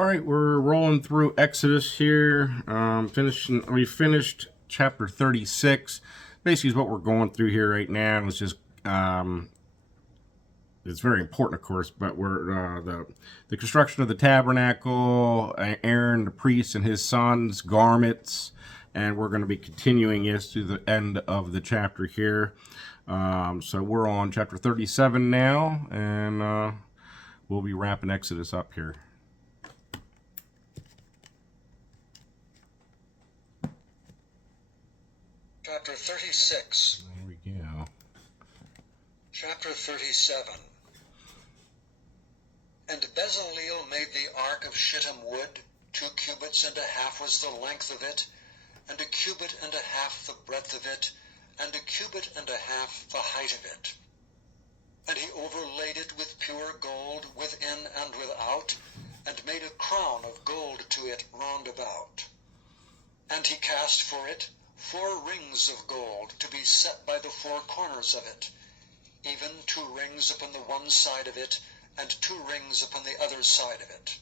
All right, we're rolling through Exodus here. We finished chapter 36. Basically, is what we're going through here right now. It's just it's very important, of course. But we're the construction of the tabernacle, Aaron the priest and his sons' garments, and we're going to be continuing this to the end of the chapter here. So we're on chapter 37 now, and we'll be wrapping Exodus up here. Chapter 36. There we go. Chapter 37. And Bezaleel made the ark of shittim wood. 2 cubits and a half was the length of it, and 1 cubit and a half the breadth of it, and 1 cubit and a half the height of it. And he overlaid it with pure gold within and without, and made a crown of gold to it round about. And he cast for it 4 rings of gold to be set by the 4 corners of it, even 2 rings upon the one side of it, and 2 rings upon the other side of it.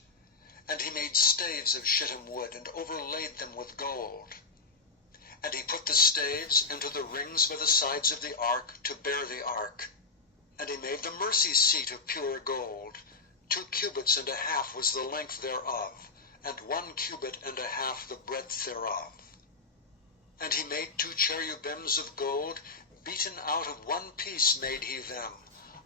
And he made staves of shittim wood, and overlaid them with gold. And he put the staves into the rings by the sides of the ark to bear the ark. And he made the mercy seat of pure gold. 2 cubits and a half was the length thereof, and 1 cubit and a half the breadth thereof. And he made 2 cherubims of gold, beaten out of one piece made he them,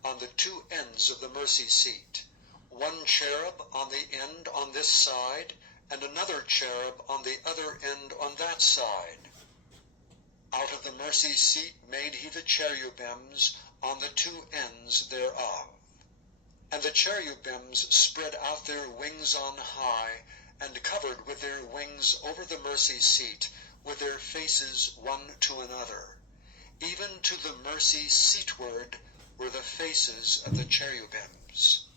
on the 2 ends of the mercy seat. 1 cherub on the end on this side, and another cherub on the other end on that side. Out of the mercy seat made he the cherubims on the 2 ends thereof. And the cherubims spread out their wings on high, and covered with their wings over the mercy seat, with their faces one to another. Even to the mercy seatward were the faces of the cherubims.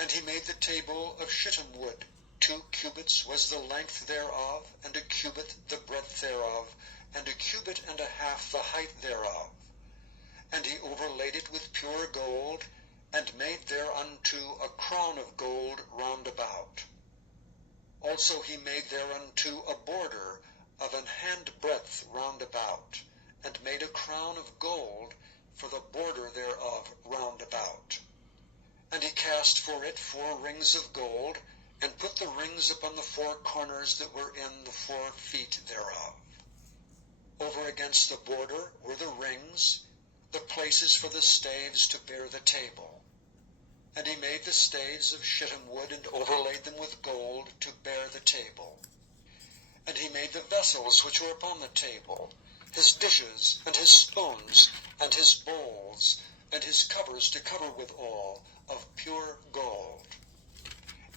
And he made the table of shittim wood. 2 cubits was the length thereof, and 1 cubit the breadth thereof, and 1 cubit and a half the height thereof. And he overlaid it with pure gold, and made thereunto a crown of gold round about. Also he made thereunto a border of an handbreadth round about, and made a crown of gold for the border thereof round about. And he cast for it 4 rings of gold, and put the rings upon the 4 corners that were in the 4 feet thereof. Over against the border were the rings, the places for the staves to bear the table. And he made the staves of shittim wood, and overlaid them with gold to bear the table. And he made the vessels which were upon the table, his dishes, and his spoons, and his bowls, and his covers to cover withal, of pure gold.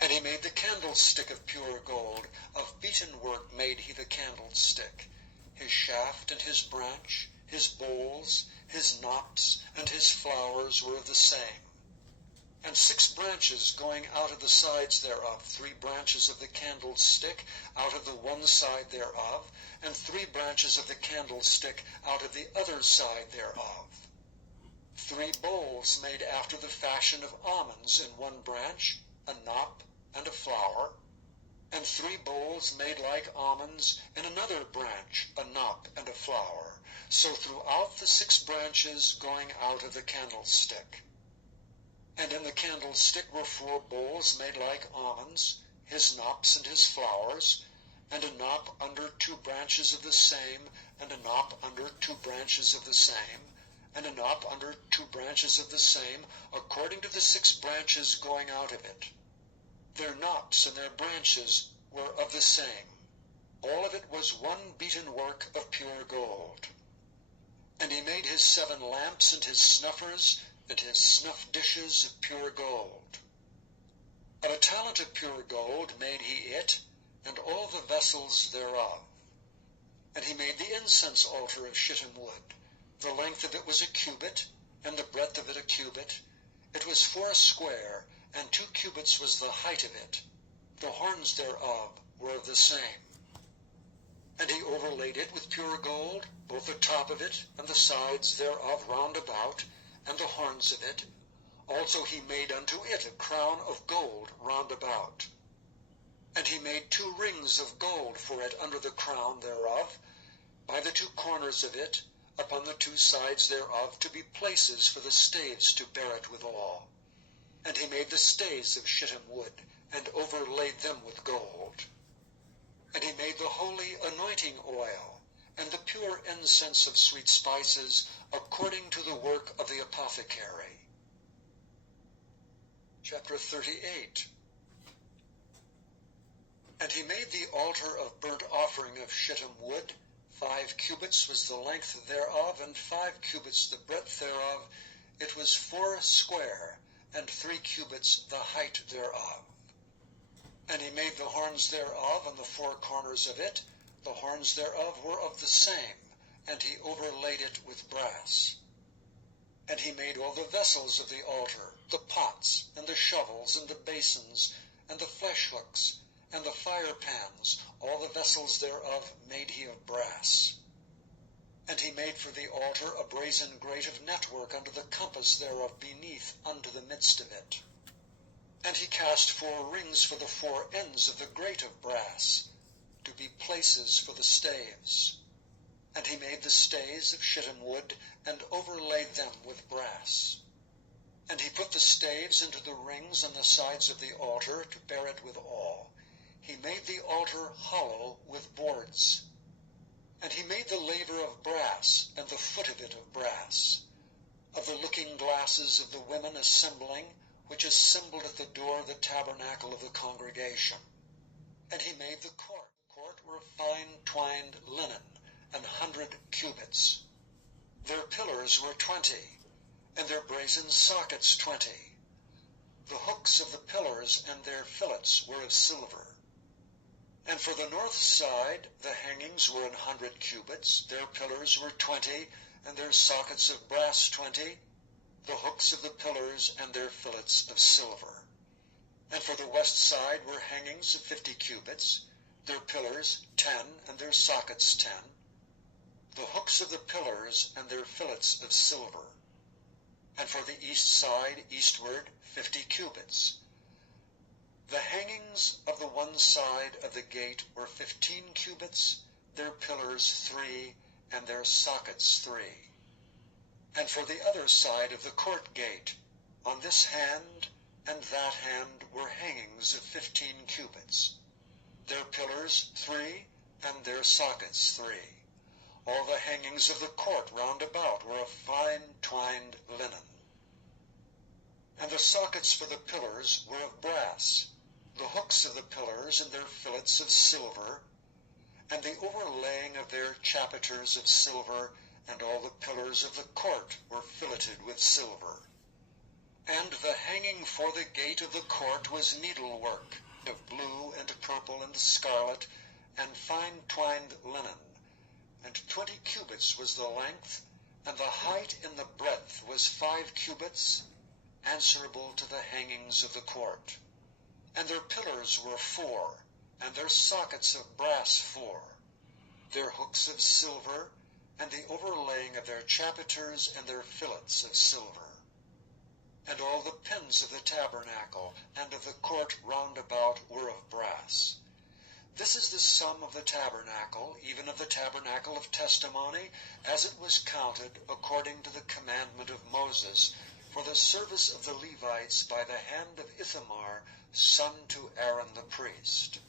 And he made the candlestick of pure gold, of beaten work made he the candlestick. His shaft and his branch, his bowls, his knops, and his flowers were of the same. And 6 branches going out of the sides thereof, 3 branches of the candlestick out of the one side thereof, and 3 branches of the candlestick out of the other side thereof. 3 bowls made after the fashion of almonds in one branch, a knop and a flower, and 3 bowls made like almonds in another branch, a knop and a flower, so throughout the 6 branches going out of the candlestick. And in the candlestick were 4 bowls made like almonds, his knops and his flowers, and a knop under 2 branches of the same, and a knop under 2 branches of the same, and a knop under 2 branches of the same, according to the 6 branches going out of it. Their knops and their branches were of the same. All of it was one beaten work of pure gold. And he made his 7 lamps and his snuffers, and his snuff dishes of pure gold. Of a talent of pure gold made he it, and all the vessels thereof. And he made the incense altar of shittim wood. The length of it was 1 cubit, and the breadth of it 1 cubit. It was 4 square, and 2 cubits was the height of it. The horns thereof were of the same. And he overlaid it with pure gold, both the top of it and the sides thereof round about, and the horns of it. Also he made unto it a crown of gold round about. And he made 2 rings of gold for it under the crown thereof, by the 2 corners of it, upon the 2 sides thereof, to be places for the staves to bear it withal. And he made the staves of shittim wood, and overlaid them with gold. And he made the holy anointing oil, and the pure incense of sweet spices, according to the work of the apothecary. Chapter 38. And he made the altar of burnt offering of shittim wood. 5 cubits was the length thereof, and 5 cubits the breadth thereof. It was 4 square, and 3 cubits the height thereof. And he made the horns thereof, and the 4 corners of it. The horns thereof were of the same, and he overlaid it with brass. And he made all the vessels of the altar, the pots, and the shovels, and the basins, and the flesh hooks, and the fire pans, all the vessels thereof made he of brass. And he made for the altar a brazen grate of network under the compass thereof beneath unto the midst of it. And he cast 4 rings for the 4 ends of the grate of brass, to be places for the staves. And he made the staves of shittim wood, and overlaid them with brass. And he put the staves into the rings on the sides of the altar, to bear it withal. He made the altar hollow with boards. And he made the laver of brass, and the foot of it of brass, of the looking glasses of the women assembling, which assembled at the door of the tabernacle of the congregation. And he made the court. The court were fine twined linen, 100 cubits. Their pillars were 20, and their brazen sockets 20. The hooks of the pillars and their fillets were of silver. And for the north side the hangings were 100 cubits, their pillars were 20, and their sockets of brass 20, the hooks of the pillars and their fillets of silver. And for the west side were hangings of 50 cubits, their pillars 10, and their sockets 10, the hooks of the pillars and their fillets of silver. And for the east side eastward 50 cubits. The hangings of the one side of the gate were 15 cubits, their pillars 3, and their sockets 3. And for the other side of the court gate, on this hand and that hand, were hangings of 15 cubits, their pillars 3, and their sockets 3. All the hangings of the court round about were of fine twined linen. And the sockets for the pillars were of brass, the hooks of the pillars and their fillets of silver, and the overlaying of their chapiters of silver, and all the pillars of the court were filleted with silver. And the hanging for the gate of the court was needlework, of blue and purple and scarlet, and fine twined linen, and 20 cubits was the length, and the height in the breadth was 5 cubits, answerable to the hangings of the court. And their pillars were 4, and their sockets of brass 4, their hooks of silver, and the overlaying of their chapiters and their fillets of silver. And all the pins of the tabernacle and of the court round about were of brass. This is the sum of the tabernacle, even of the tabernacle of testimony, as it was counted according to the commandment of Moses, for the service of the Levites by the hand of Ithamar, son to Aaron the priest.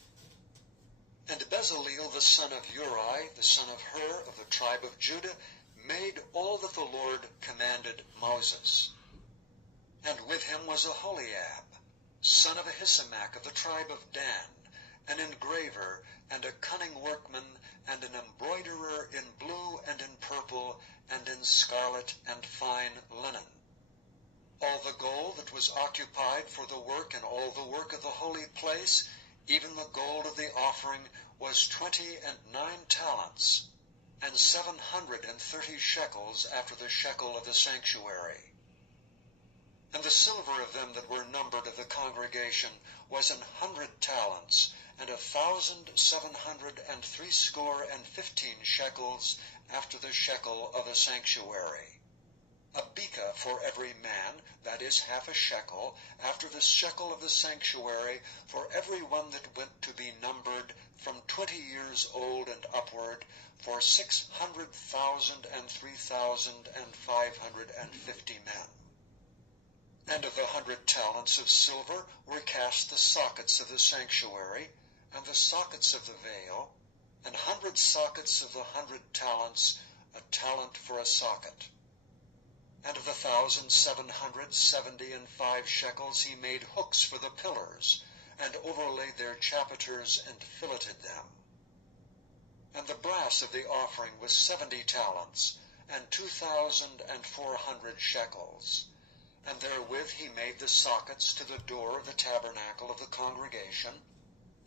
And Bezaleel the son of Uri, the son of Hur, of the tribe of Judah, made all that the Lord commanded Moses. And with him was Aholiab, son of Ahisamach, of the tribe of Dan, an engraver, and a cunning workman, and an embroiderer in blue and in purple, and in scarlet and fine linen. All the gold that was occupied for the work and all the work of the holy place, even the gold of the offering, was 29 talents, and 730 shekels after the shekel of the sanctuary. And the silver of them that were numbered of the congregation was 100 talents, and 1,763 shekels after the shekel of the sanctuary. A beka for every man, that is half a shekel, after the shekel of the sanctuary, for every one that went to be numbered from 20 years old and upward, for 600,000 and 3,550 men. And of the 100 talents of silver were cast the sockets of the sanctuary, and the sockets of the veil, and 100 sockets of the 100 talents, a talent for a socket. And of the 1,775 shekels he made hooks for the pillars, and overlaid their chapiters and filleted them. And the brass of the offering was 70 talents, and 2,400 shekels. And therewith he made the sockets to the door of the tabernacle of the congregation,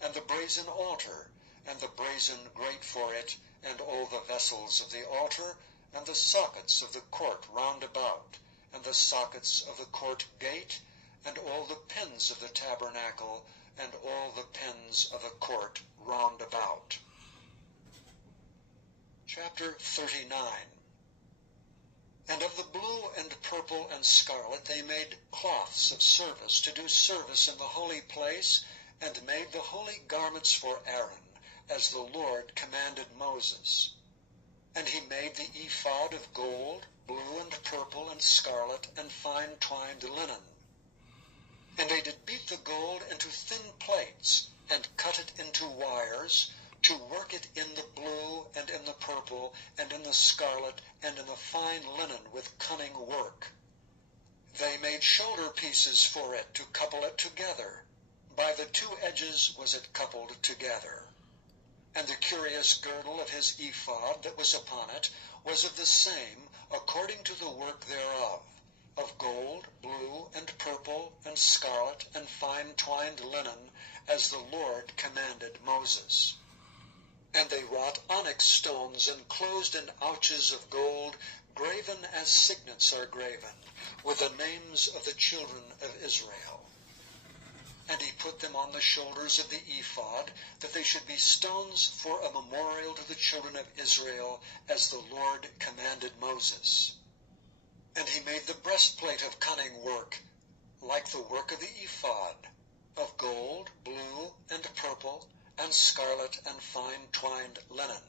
and the brazen altar, and the brazen grate for it, and all the vessels of the altar, and the sockets of the court round about, and the sockets of the court gate, and all the pins of the tabernacle, and all the pins of the court round about. Chapter 39. And of the blue and purple and scarlet they made cloths of service to do service in the holy place, and made the holy garments for Aaron, as the Lord commanded Moses. And he made the ephod of gold, blue and purple and scarlet, and fine twined linen. And they did beat the gold into thin plates, and cut it into wires, to work it in the blue, and in the purple, and in the scarlet, and in the fine linen with cunning work. They made shoulder pieces for it to couple it together. By the two edges was it coupled together. And the curious girdle of his ephod that was upon it was of the same, according to the work thereof, of gold, blue, and purple, and scarlet, and fine twined linen, as the Lord commanded Moses. And they wrought onyx stones enclosed in ouches of gold, graven as signets are graven, with the names of the children of Israel. And he put them on the shoulders of the ephod, that they should be stones for a memorial to the children of Israel, as the Lord commanded Moses. And he made the breastplate of cunning work, like the work of the ephod, of gold, blue, and purple, and scarlet, and fine twined linen.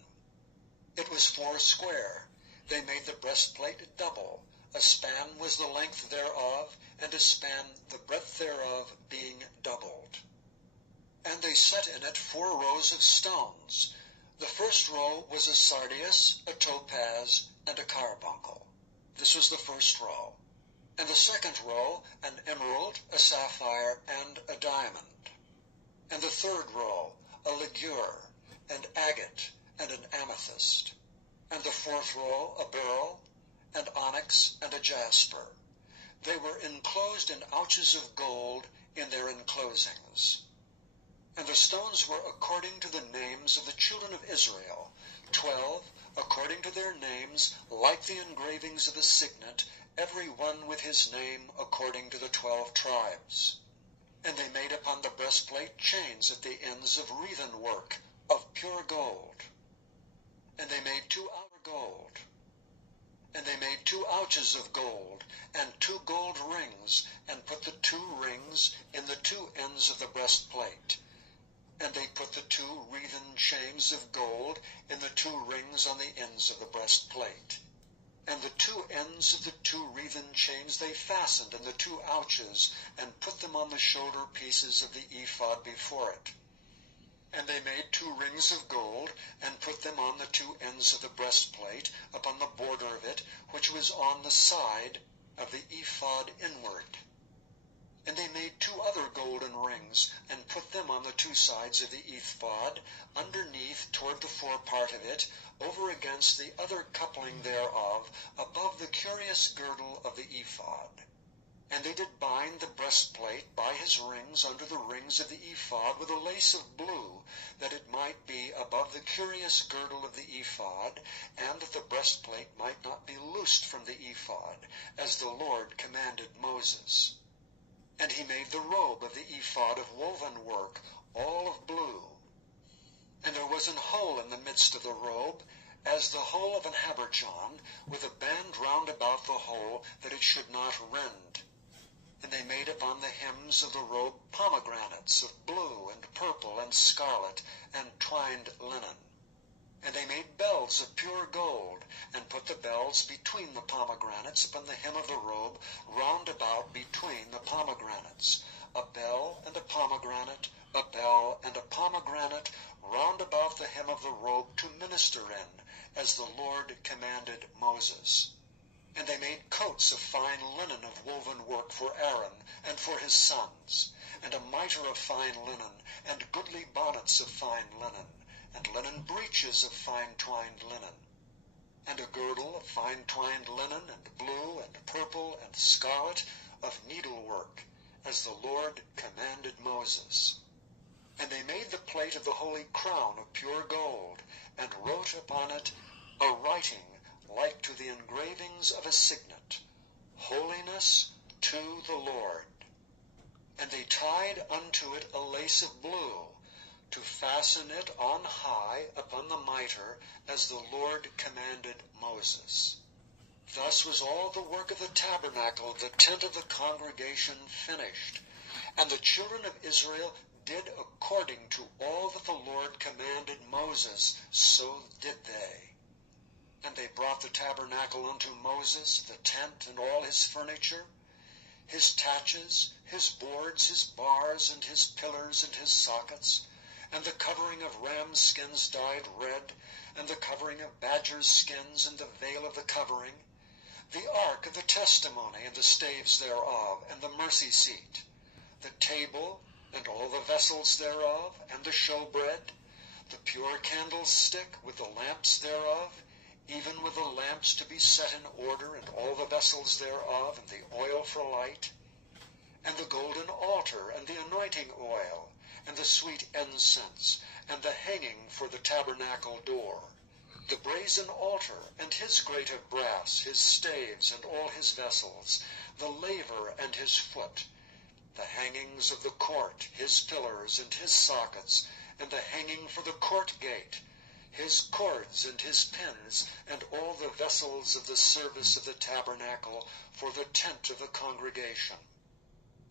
It was 4 square. They made the breastplate double. A span was the length thereof, and a span the breadth thereof, being doubled. And they set in it 4 rows of stones. The first row was a sardius, a topaz, and a carbuncle. This was the first row. And the second row, an emerald, a sapphire, and a diamond. And the third row, a ligure, an agate, and an amethyst. And the fourth row, a beryl, and onyx, and a jasper. They were enclosed in ouches of gold in their enclosings. And the stones were according to the names of the children of Israel, 12, according to their names, like the engravings of the signet, every one with his name according to the 12 tribes. And they made upon the breastplate chains at the ends of wreathen work, of pure gold. And they made 2 outer gold. And they made 2 ouches of gold, and 2 gold rings, and put the 2 rings in the 2 ends of the breastplate. And they put the 2 wreathen chains of gold in the 2 rings on the ends of the breastplate. And the 2 ends of the 2 wreathen chains they fastened in the 2 ouches, and put them on the shoulder pieces of the ephod before it. And they made 2 rings of gold, and put them on the 2 ends of the breastplate, upon the border of it, which was on the side of the ephod inward. And they made 2 other golden rings, and put them on the 2 sides of the ephod, underneath toward the forepart of it, over against the other coupling thereof, above the curious girdle of the ephod. And they did bind the breastplate by his rings under the rings of the ephod with a lace of blue, that it might be above the curious girdle of the ephod, and that the breastplate might not be loosed from the ephod, as the Lord commanded Moses. And he made the robe of the ephod of woven work, all of blue. And there was an hole in the midst of the robe, as the hole of an habergeon, with a band round about the hole, that it should not rend. And they made upon the hems of the robe pomegranates of blue and purple and scarlet and twined linen. And they made bells of pure gold, and put the bells between the pomegranates upon the hem of the robe, round about between the pomegranates, a bell and a pomegranate, a bell and a pomegranate, round about the hem of the robe to minister in, as the Lord commanded Moses. And they made coats of fine linen of woven work for Aaron and for his sons, and a mitre of fine linen, and goodly bonnets of fine linen, and linen breeches of fine twined linen, and a girdle of fine twined linen, and blue, and purple, and scarlet, of needlework, as the Lord commanded Moses. And they made the plate of the holy crown of pure gold, and wrote upon it a writing like to the engravings of a signet, Holiness to the Lord. And they tied unto it a lace of blue, to fasten it on high upon the mitre, as the Lord commanded Moses. Thus was all the work of the tabernacle, the tent of the congregation, finished. And the children of Israel did according to all that the Lord commanded Moses, so did they. And they brought the tabernacle unto Moses, the tent and all his furniture, his taches, his boards, his bars, and his pillars, and his sockets, and the covering of rams' skins dyed red, and the covering of badgers' skins, and the veil of the covering, the ark of the testimony, and the staves thereof, and the mercy seat, the table, and all the vessels thereof, and the showbread, the pure candlestick with the lamps thereof, even with the lamps to be set in order, and all the vessels thereof, and the oil for light, and the golden altar, and the anointing oil, and the sweet incense, and the hanging for the tabernacle door, the brazen altar, and his grate of brass, his staves, and all his vessels, the laver and his foot, the hangings of the court, his pillars, and his sockets, and the hanging for the court gate, his cords and his pins, and all the vessels of the service of the tabernacle for the tent of the congregation,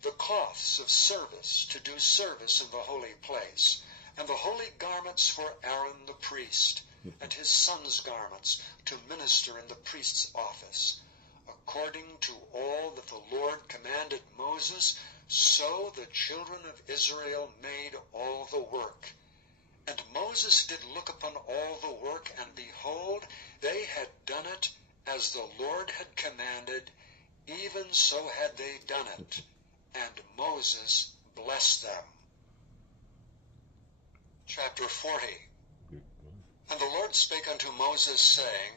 the cloths of service to do service in the holy place, and the holy garments for Aaron the priest, and his sons' garments to minister in the priest's office, according to all that the Lord commanded Moses, so the children of Israel made all the work. And Moses did look upon all the work, and behold, they had done it as the Lord had commanded, even so had they done it. And Moses blessed them. Chapter 40. And the Lord spake unto Moses, saying,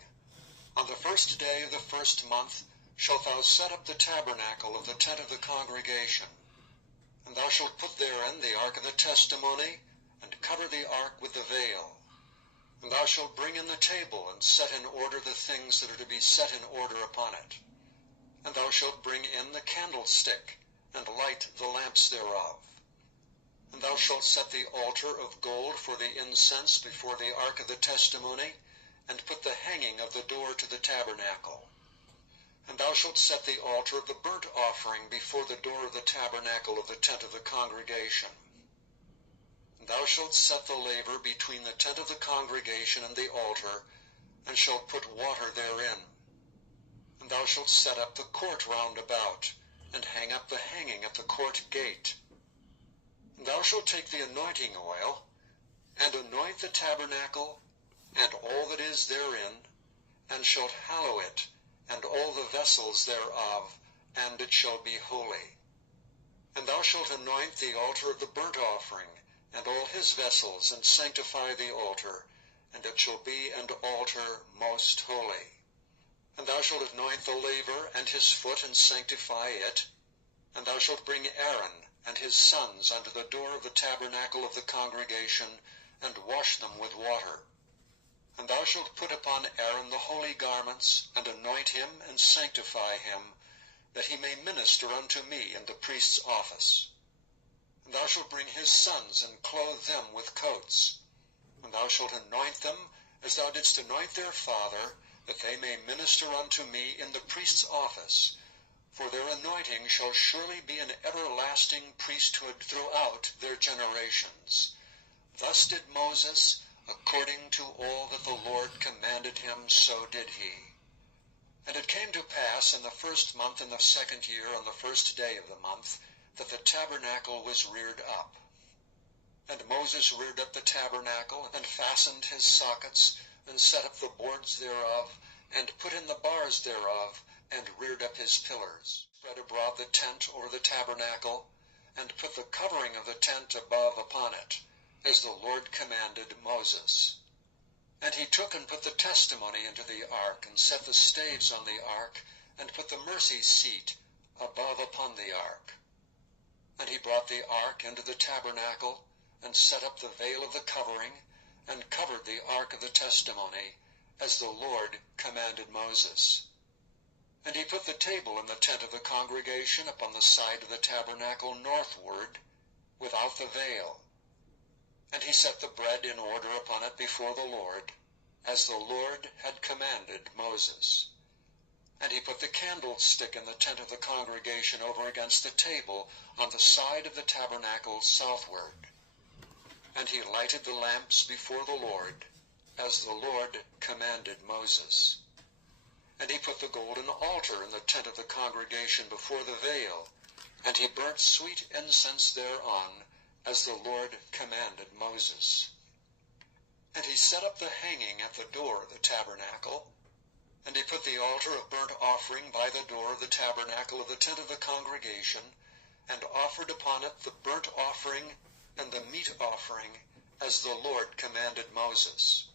On the first day of the first month shalt thou set up the tabernacle of the tent of the congregation. And thou shalt put therein the ark of the testimony, and cover the ark with the veil. And thou shalt bring in the table, and set in order the things that are to be set in order upon it. And thou shalt bring in the candlestick, and light the lamps thereof. And thou shalt set the altar of gold for the incense before the ark of the testimony, and put the hanging of the door to the tabernacle. And thou shalt set the altar of the burnt offering before the door of the tabernacle of the tent of the congregation. Thou shalt set the laver between the tent of the congregation and the altar, and shalt put water therein. And thou shalt set up the court round about, and hang up the hanging at the court gate. And thou shalt take the anointing oil, and anoint the tabernacle, and all that is therein, and shalt hallow it, and all the vessels thereof, and it shall be holy. And thou shalt anoint the altar of the burnt offering, and all his vessels, and sanctify the altar, and it shall be an altar most holy. And thou shalt anoint the laver and his foot, and sanctify it. And thou shalt bring Aaron and his sons unto the door of the tabernacle of the congregation, and wash them with water. And thou shalt put upon Aaron the holy garments, and anoint him, and sanctify him, that he may minister unto me in the priest's office. And thou shalt bring his sons, and clothe them with coats. And thou shalt anoint them, as thou didst anoint their father, that they may minister unto me in the priest's office. for their anointing shall surely be an everlasting priesthood throughout their generations. Thus did Moses, according to all that the Lord commanded him, so did he. And it came to pass in the first month in the second year, on the first day of the month, that the tabernacle was reared up. And Moses reared up the tabernacle, and fastened his sockets, and set up the boards thereof, and put in the bars thereof, and reared up his pillars, spread abroad the tent over the tabernacle, and put the covering of the tent above upon it, as the Lord commanded Moses. And he took and put the testimony into the ark, and set the staves on the ark, and put the mercy seat above upon the ark. And he brought the ark into the tabernacle, and set up the veil of the covering, and covered the ark of the testimony, as the Lord commanded Moses. And he put the table in the tent of the congregation upon the side of the tabernacle northward, without the veil. And he set the bread in order upon it before the Lord, as the Lord had commanded Moses. And he put the candlestick in the tent of the congregation over against the table on the side of the tabernacle southward. And he lighted the lamps before the Lord, as the Lord commanded Moses. And he put the golden altar in the tent of the congregation before the veil, and he burnt sweet incense thereon, as the Lord commanded Moses. And he set up the hanging at the door of the tabernacle, and he put the altar of burnt offering by the door of the tabernacle of the tent of the congregation, and offered upon it the burnt offering and the meat offering, as the Lord commanded Moses.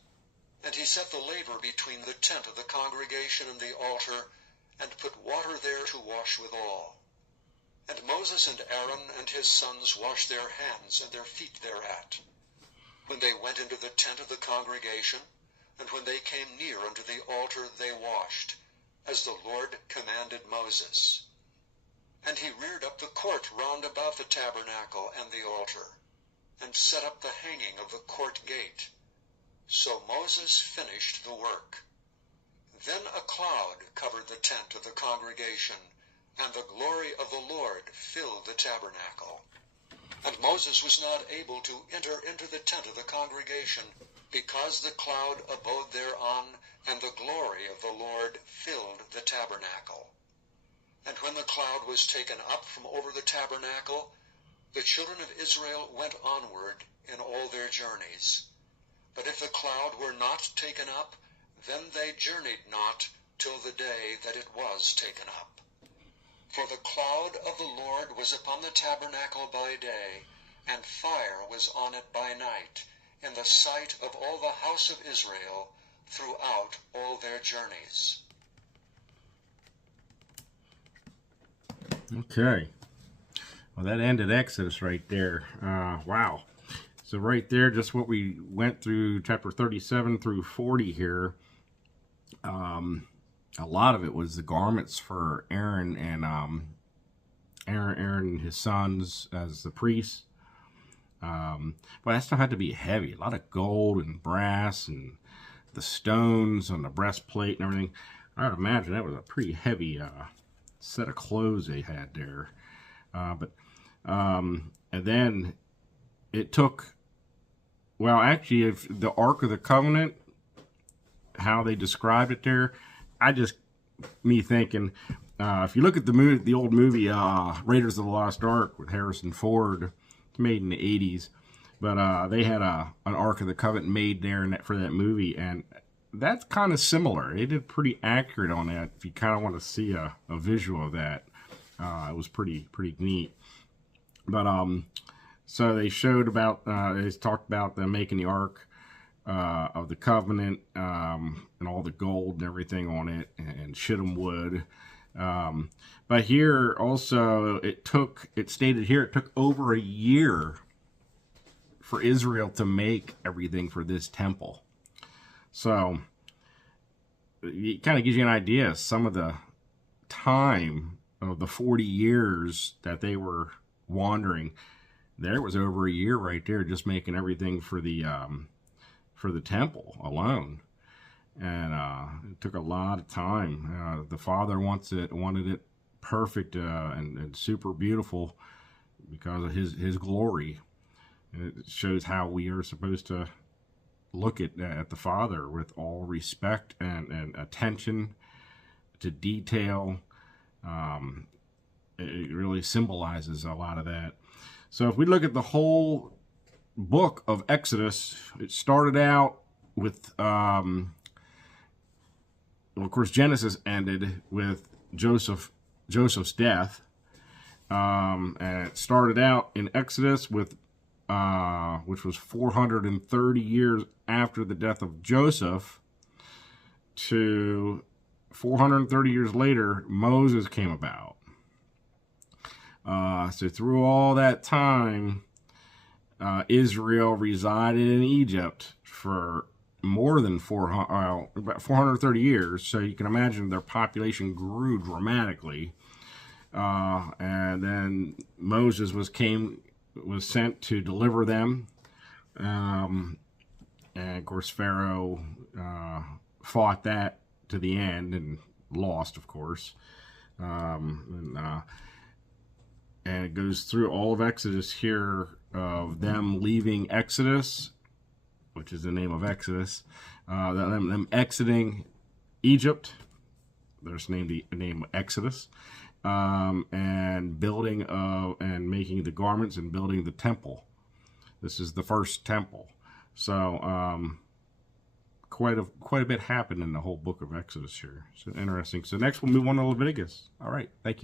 And he set the laver between the tent of the congregation and the altar, and put water there to wash withal. And Moses and Aaron and his sons washed their hands and their feet thereat, when they went into the tent of the congregation, and when they came near unto the altar they washed, as the Lord commanded Moses. And he reared up the court round about the tabernacle and the altar, and set up the hanging of the court gate. So Moses finished the work. Then a cloud covered the tent of the congregation, and the glory of the Lord filled the tabernacle. And Moses was not able to enter into the tent of the congregation, because the cloud abode thereon, and the glory of the Lord filled the tabernacle. And when the cloud was taken up from over the tabernacle, the children of Israel went onward in all their journeys. But if the cloud were not taken up, then they journeyed not till the day that it was taken up. For the cloud of the Lord was upon the tabernacle by day, and fire was on it by night, in the sight of all the house of Israel throughout all their journeys. Okay. Well, that ended Exodus right there. Wow. So right there, just what we went through, chapter 37 through 40 here. A lot of it was the garments for Aaron and Aaron and his sons as the priests. But that stuff had to be heavy. A lot of gold and brass and the stones on the breastplate and everything. I would imagine that was a pretty heavy set of clothes they had there. And then it took, well, actually, if the Ark of the Covenant, how they described it there, me thinking, if you look at the old movie Raiders of the Lost Ark with Harrison Ford, made in the 80s, but they had an Ark of the Covenant made there for that movie, and that's kind of similar. They did pretty accurate on that. If you kind of want to see a visual of that, it was pretty neat. But so they showed about, they talked about them making the Ark of the Covenant, and all the gold and everything on it, and shittim wood. But here also, it stated here, it took over a year for Israel to make everything for this temple. So it kind of gives you an idea of some of the time of the 40 years that they were wandering. There was over a year right there just making everything for the temple alone. And it took a lot of time. The father wanted it perfect and super beautiful because of his glory. And it shows how we are supposed to look at the Father with all respect and attention to detail. It really symbolizes a lot of that. So if we look at the whole book of Exodus, it started out with, well, of course, Genesis ended with Joseph's death, and it started out in Exodus with, which was 430 years after the death of Joseph, to 430 years later, Moses came about. So through all that time, Israel resided in Egypt for more than about 430 years. So you can imagine their population grew dramatically. And then Moses was sent to deliver them. And of course, Pharaoh fought that to the end and lost, of course. And it goes through all of Exodus here of them leaving Exodus, which is the name of Exodus, them exiting Egypt. There's named the name Exodus, and building and making the garments and building the temple. This is the first temple. So quite a bit happened in the whole book of Exodus here. So interesting. So next we'll move on to Leviticus. All right. Thank you.